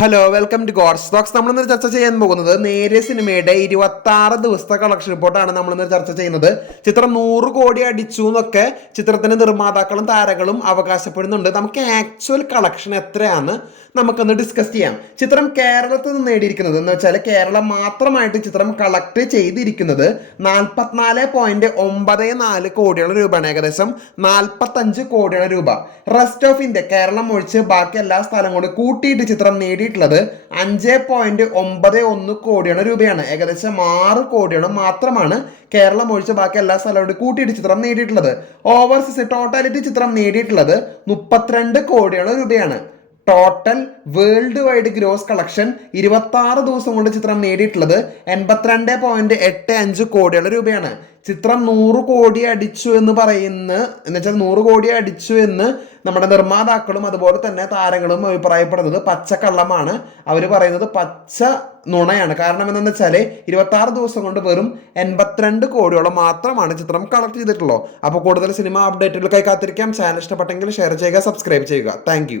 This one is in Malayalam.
Hello welcome to God's stocks നമ്മൾ ഇന്ന് ചർച്ച ചെയ്യാൻ പോകുന്നത് നേരിയ സിനിമയുടെ ഇരുപത്തി ആറ് ദിവസത്തെ കളക്ഷൻ റിപ്പോർട്ടാണ് നമ്മൾ ഇന്ന് ചർച്ച ചെയ്യുന്നത്. ചിത്രം നൂറ് കോടി അടിച്ചു എന്നൊക്കെ ചിത്രത്തിന്റെ നിർമ്മാതാക്കളും താരങ്ങളും അവകാശപ്പെടുന്നുണ്ട്. നമുക്ക് ആക്ച്വൽ കളക്ഷൻ എത്രയാണ് നമുക്കൊന്ന് ഡിസ്കസ് ചെയ്യാം. ചിത്രം കേരളത്തിൽ നിന്ന് നേടിയിരിക്കുന്നത് എന്ന് വെച്ചാൽ കേരളം മാത്രമായിട്ട് ചിത്രം കളക്ട് ചെയ്തിരിക്കുന്നത് നാൽപ്പത്തിനാല് പോയിന്റ് ഒമ്പത് നാല് കോടിയുള്ള രൂപയാണ് ഏകദേശം നാൽപ്പത്തഞ്ച് കോടിയുള്ള രൂപ. റെസ്റ്റ് ഓഫ് ഇന്ത്യ കേരളം ഒഴിച്ച് ബാക്കി എല്ലാ സ്ഥലം കൂടി കൂട്ടിയിട്ട് ചിത്രം നേടിയിട്ടുള്ളത് അഞ്ച് പോയിന്റ് ഒമ്പത് ഒന്ന് കോടിയാണ് രൂപയാണ്. ഏകദേശം ആറ് കോടിയാണ് മാത്രമാണ് കേരളം ഒഴിച്ച് ബാക്കി എല്ലാ സ്ഥലവും കൂടി കൂട്ടിയിട്ട് ചിത്രം നേടിയിട്ടുള്ളത്. ഓവർസീസ് ടോട്ടാലിറ്റി ചിത്രം നേടിയിട്ടുള്ളത് മുപ്പത്തിരണ്ട് കോടിയാണ് രൂപയാണ്. Total worldwide gross collection ഇരുപത്തി ദിവസം കൊണ്ട് ചിത്രം നേടിയിട്ടുള്ളത് എൺപത്തിരണ്ട് പോയിന്റ് എട്ട് അഞ്ച് കോടിയുള്ള രൂപയാണ്. ചിത്രം നൂറ് കോടി അടിച്ചു എന്ന് പറയുന്ന എന്നുവെച്ചാൽ നൂറ് കോടി അടിച്ചു എന്ന് നമ്മുടെ നിർമ്മാതാക്കളും അതുപോലെ തന്നെ താരങ്ങളും അഭിപ്രായപ്പെടുന്നത് പച്ചക്കള്ളമാണ്. അവർ പറയുന്നത് പച്ച നുണയാണ്. കാരണം എന്താണെന്ന് വെച്ചാൽ ഇരുപത്തി ആറ് ദിവസം കൊണ്ട് വെറും എൺപത്തിരണ്ട് കോടിയോളം മാത്രമാണ് ചിത്രം കളക്ട് ചെയ്തിട്ടുള്ളൂ അപ്പോൾ കൂടുതൽ സിനിമ അപ്ഡേറ്റുകൾക്കായി കാത്തിരിക്കാം. ചാനൽ ഇഷ്ടപ്പെട്ടെങ്കിൽ ഷെയർ ചെയ്യുക സബ്സ്ക്രൈബ് ചെയ്യുക. താങ്ക്